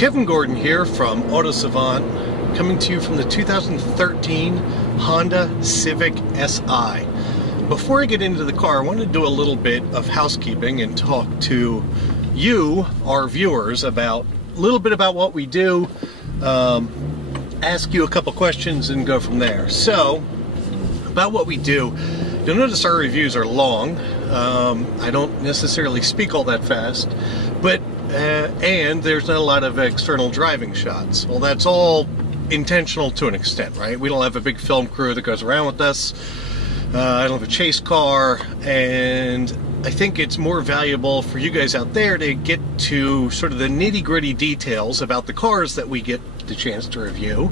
Kevin Gordon here from Autosavant, coming to you from the 2013 Honda Civic Si. Before I get into the car, I want to do a little bit of housekeeping and talk to you, our viewers, about a little bit about what we do, ask you a couple questions and go from there. So, about what we do, you'll notice our reviews are long. I don't necessarily speak all that fast, but and there's not a lot of external driving shots. Well, that's all intentional to an extent, right? We don't have a big film crew that goes around with us. I don't have a chase car, and I think it's more valuable for you guys out there to get to sort of the nitty-gritty details about the cars that we get the chance to review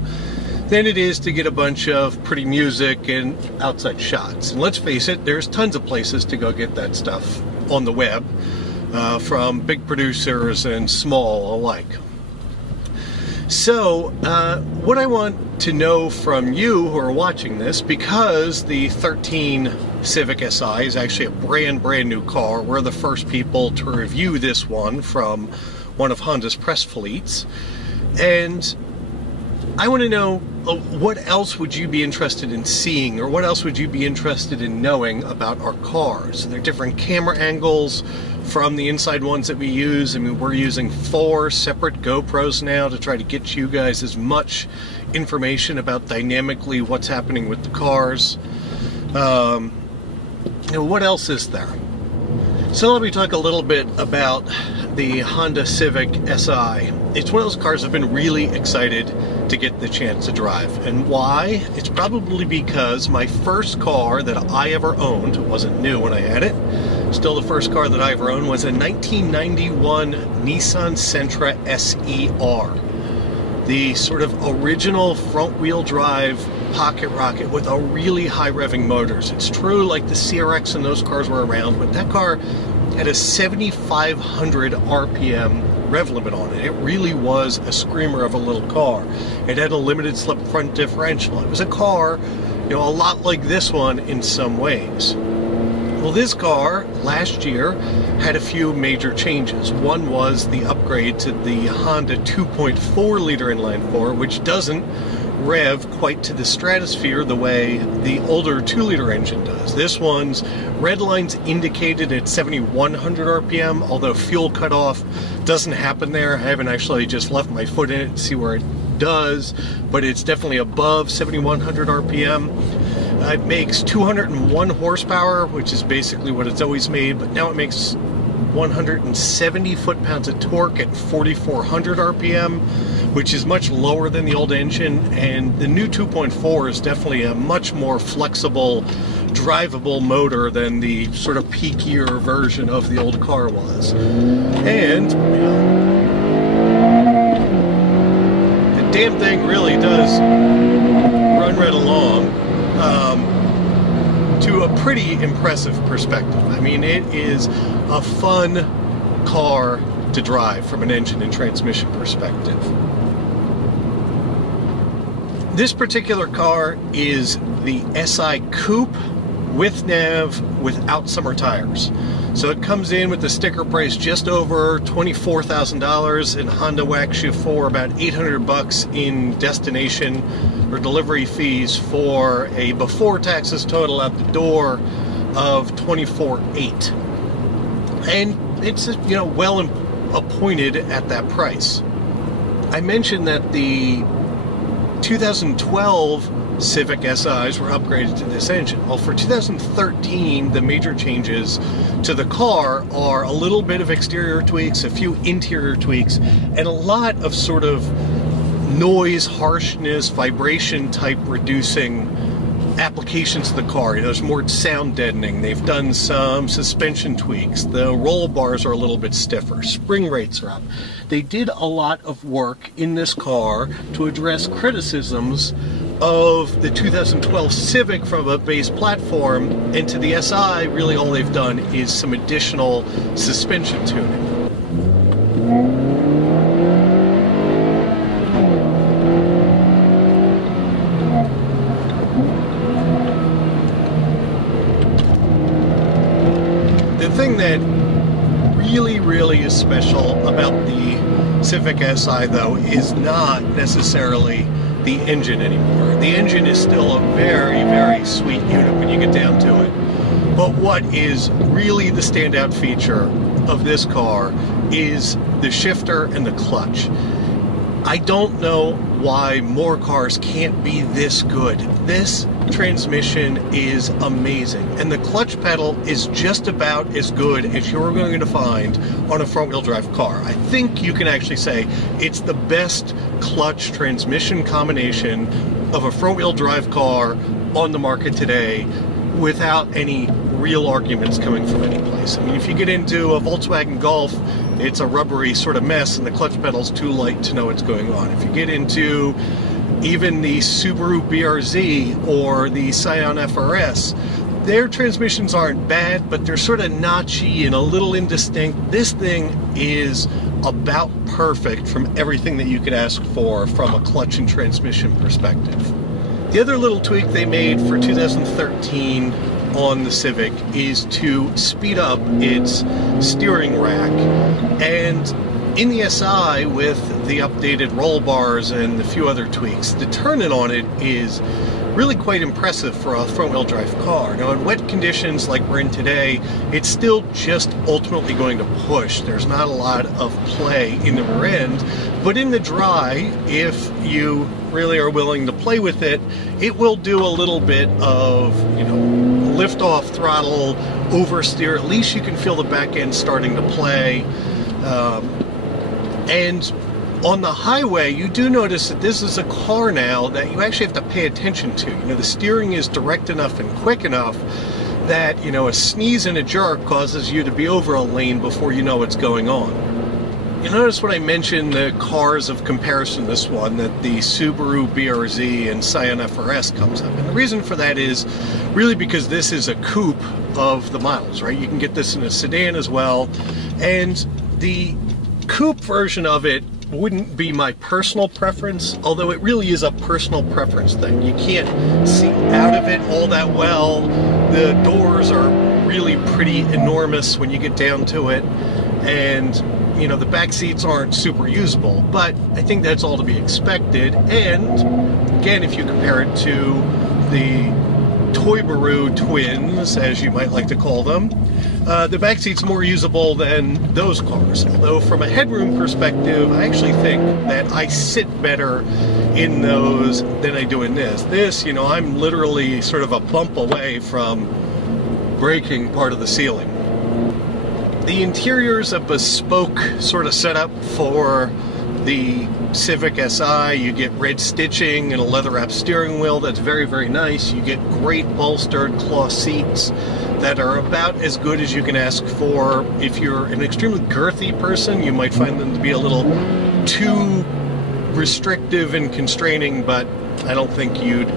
than it is to get a bunch of pretty music and outside shots. And let's face it, there's tons of places to go get that stuff on the web, from big producers and small alike. So, what I want to know from you who are watching this, because the 13 Civic Si is actually a brand new car, we're the first people to review this one from one of Honda's press fleets, and I want to know what else would you be interested in seeing, or what else would you be interested in knowing about our cars. There are different camera angles from the inside ones that we use. I mean, we're using 4 separate GoPros now to try to get you guys as much information about dynamically what's happening with the cars. What else is there? So let me talk a little bit about the Honda Civic Si. It's one of those cars I've been really excited to get the chance to drive. And why? It's probably because my first car that I ever owned, it wasn't new when I had it, still the first car that I ever owned, was a 1991 Nissan Sentra SER. The sort of original front-wheel drive pocket rocket with a really high revving motors. It's true, like the CRX and those cars were around, but that car had a 7,500 RPM rev limit on it. It really was a screamer of a little car. It had a limited slip front differential. It was a car, a lot like this one in some ways. Well, this car last year had a few major changes. One was the upgrade to the Honda 2.4 liter inline 4, which doesn't rev quite to the stratosphere the way the older 2 liter engine does. This one's red line's indicated at 7,100 RPM, although fuel cutoff doesn't happen there. I haven't actually just left my foot in it to see where it does, but it's definitely above 7,100 RPM. It makes 201 horsepower, which is basically what it's always made, but now it makes 170 foot-pounds of torque at 4,400 RPM, which is much lower than the old engine, and the new 2.4 is definitely a much more flexible, drivable motor than the sort of peakier version of the old car was. And the damn thing really does run right along. To a pretty impressive perspective. I mean, it is a fun car to drive from an engine and transmission perspective. This particular car is the Si Coupe with nav, without summer tires. So it comes in with the sticker price just over $24,000, and Honda whacks you for about $800 in destination or delivery fees for a before taxes total out the door of $24,800. And it's well appointed at that price. I mentioned that the 2012 Civic SIs were upgraded to this engine. Well, for 2013, the major changes to the car are a little bit of exterior tweaks, a few interior tweaks, and a lot of sort of noise, harshness, vibration type reducing applications to the car. There's more sound deadening. They've done some suspension tweaks. The roll bars are a little bit stiffer. Spring rates are up. They did a lot of work in this car to address criticisms of the 2012 Civic from a base platform, and to the Si, really all they've done is some additional suspension tuning. The thing that really is special about the Civic Si, though, is not necessarily the engine anymore. The engine is still a very sweet unit when you get down to it. But what is really the standout feature of this car is the shifter and the clutch. I don't know why more cars can't be this good. This transmission is amazing, and the clutch pedal is just about as good as you're going to find on a front-wheel drive car. I think you can actually say it's the best clutch transmission combination of a front-wheel drive car on the market today, without any real arguments coming from any place. I mean, if you get into a Volkswagen Golf, it's a rubbery sort of mess and the clutch pedal's too light to know what's going on. If you get into even the Subaru BRZ or the Scion FRS, their transmissions aren't bad, but they're sort of notchy and a little indistinct. This thing is about perfect from everything that you could ask for from a clutch and transmission perspective. The other little tweak they made for 2013 on the Civic is to speed up its steering rack. And in the SI, with the updated roll bars and a few other tweaks, the turn-in on it is really quite impressive for a front-wheel drive car. Now, in wet conditions like we're in today, it's still just ultimately going to push. There's not a lot of play in the rear end, but in the dry, if you really are willing to play with it, it will do a little bit of, lift off throttle, oversteer. At least you can feel the back end starting to play. And on the highway, you do notice that this is a car now that you actually have to pay attention to. The steering is direct enough and quick enough that, a sneeze and a jerk causes you to be over a lane before you know what's going on. You notice when I mentioned the cars of comparison, this one, that the Subaru BRZ and Scion FRS comes up. And the reason for that is really because this is a coupe of the models, right? You can get this in a sedan as well. And the coupe version of it wouldn't be my personal preference, although it really is a personal preference thing. You can't see out of it all that well. The doors are really pretty enormous when you get down to it. And the back seats aren't super usable, but I think that's all to be expected. And again, if you compare it to the Toybaru twins, as you might like to call them, the back seat's more usable than those cars. Although from a headroom perspective, I actually think that I sit better in those than I do in this. This, I'm literally sort of a bump away from breaking part of the ceiling. The interior's a bespoke sort of setup for the Civic Si. You get red stitching and a leather-wrapped steering wheel that's very nice. You get great bolstered cloth seats that are about as good as you can ask for. If you're an extremely girthy person, you might find them to be a little too restrictive and constraining, but I don't think you'd,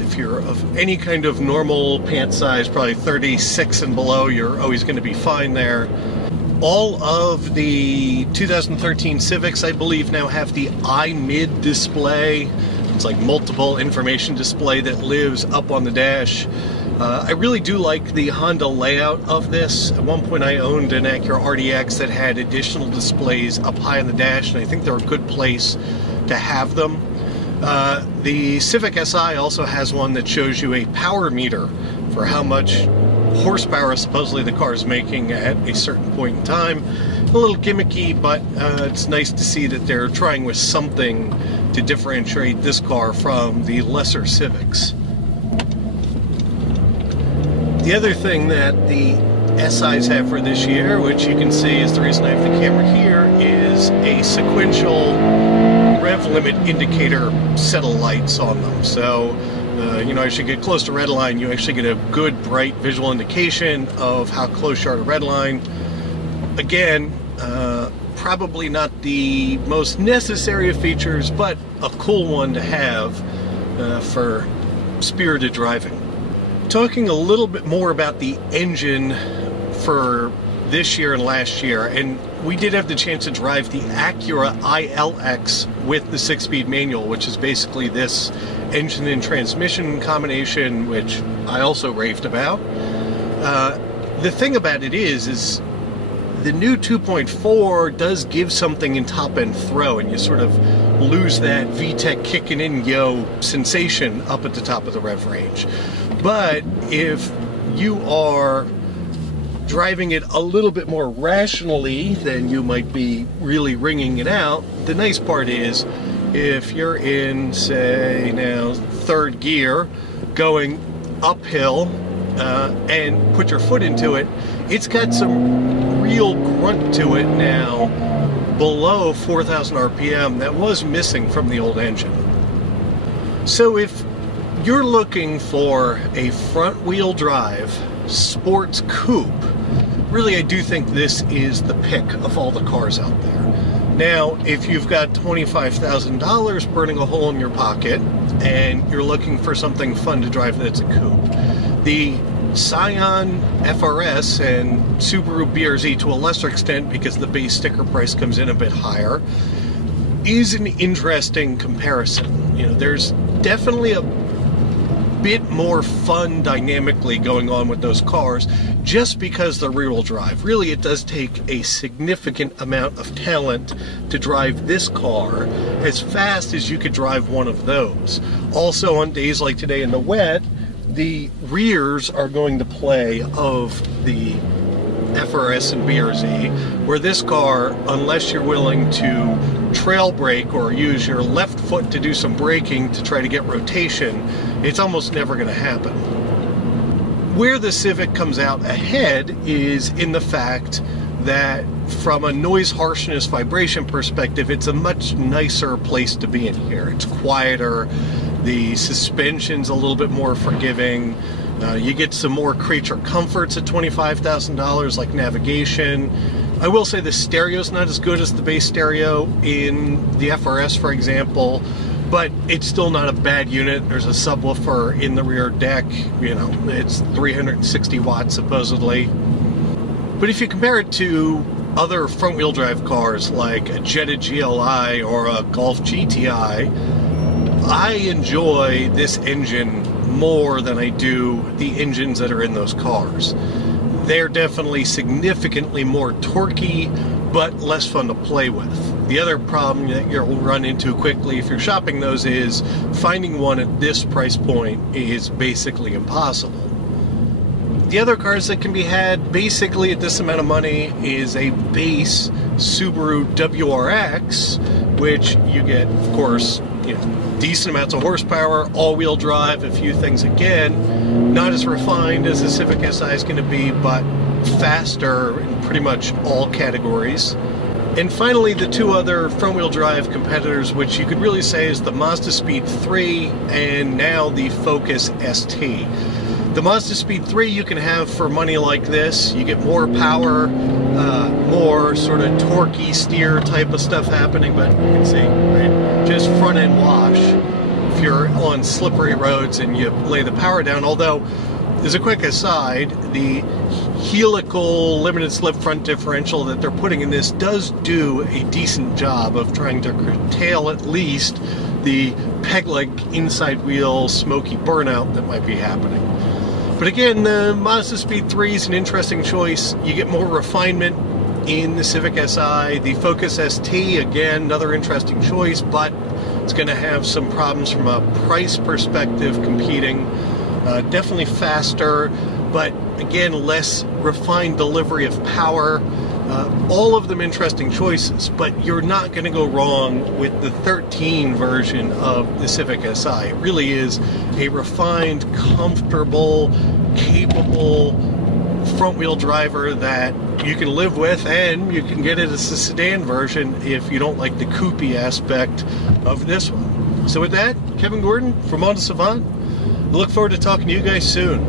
if you're of any kind of normal pant size, probably 36 and below, you're always going to be fine there. All of the 2013 Civics, I believe, now have the iMid display. It's like multiple information display that lives up on the dash. I really do like the Honda layout of this. At one point I owned an Acura RDX that had additional displays up high on the dash, and I think they're a good place to have them. The Civic Si also has one that shows you a power meter for how much horsepower supposedly the car is making at a certain point in time. A little gimmicky, but it's nice to see that they're trying with something to differentiate this car from the lesser Civics. The other thing that the SIs have for this year, which you can see is the reason I have the camera here, is a sequential rev limit indicator set of lights on them. So as you get close to red line, you actually get a good bright visual indication of how close you are to red line. Again, probably not the most necessary of features, but a cool one to have for spirited driving. Talking a little bit more about the engine for this year and last year, and we did have the chance to drive the Acura ILX with the 6-speed manual, which is basically this engine and transmission combination, which I also raved about. The thing about it is the new 2.4 does give something in top-end throw, and you sort of lose that VTEC kicking in yo sensation up at the top of the rev range. But if you are driving it a little bit more rationally than you might be really ringing it out, the nice part is if you're in, say, now third gear going uphill and put your foot into it, it's got some real grunt to it now below 4,000 RPM that was missing from the old engine. So if you're looking for a front-wheel drive sports coupe, really I do think this is the pick of all the cars out there. Now, if you've got $25,000 burning a hole in your pocket and you're looking for something fun to drive that's a coupe, the Scion FRS and Subaru BRZ, to a lesser extent because the base sticker price comes in a bit higher, is an interesting comparison. You know, there's definitely a bit more fun dynamically going on with those cars just because they're rear-wheel drive. Really, it does take a significant amount of talent to drive this car as fast as you could drive one of those. Also, on days like today in the wet, the rears are going to play of the FRS and BRZ, where this car, unless you're willing to trail brake or use your left foot to do some braking to try to get rotation, it's almost never going to happen. Where the Civic comes out ahead is in the fact that from a noise harshness vibration perspective, it's a much nicer place to be in here. It's quieter, the suspension's a little bit more forgiving, you get some more creature comforts at $25,000 like navigation. I will say the stereo's not as good as the base stereo in the FRS, for example, but it's still not a bad unit. There's a subwoofer in the rear deck, you know, it's 360 watts supposedly. But if you compare it to other front-wheel drive cars like a Jetta GLI or a Golf GTI, I enjoy this engine more than I do the engines that are in those cars. They're definitely significantly more torquey, but less fun to play with. The other problem that you'll run into quickly if you're shopping those is finding one at this price point is basically impossible. The other cars that can be had basically at this amount of money is a base Subaru WRX, which you get, of course, you know, decent amounts of horsepower, all-wheel drive, a few things again, not as refined as the Civic Si is going to be, but faster in pretty much all categories. And finally, the two other front-wheel drive competitors, which you could really say is the Mazda Speed 3 and now the Focus ST. The Mazda Speed 3 you can have for money like this. You get more power, more sort of torquey steer type of stuff happening, but you can see, right, just front-end wash if you're on slippery roads and you lay the power down. Although, as a quick aside, the helical limited slip front differential that they're putting in this does do a decent job of trying to curtail at least the peg-leg inside wheel smoky burnout that might be happening. But again, the Mazda Speed 3 is an interesting choice. You get more refinement in the Civic Si. The Focus ST, again, another interesting choice, but it's going to have some problems from a price perspective competing. Definitely faster, but again, less refined delivery of power. All of them interesting choices, but you're not going to go wrong with the 13 version of the Civic Si. It really is a refined, comfortable, capable front-wheel driver that you can live with, and you can get it as a sedan version if you don't like the coupe aspect of this one. So with that, Kevin Gordon from Autosavant. I look forward to talking to you guys soon.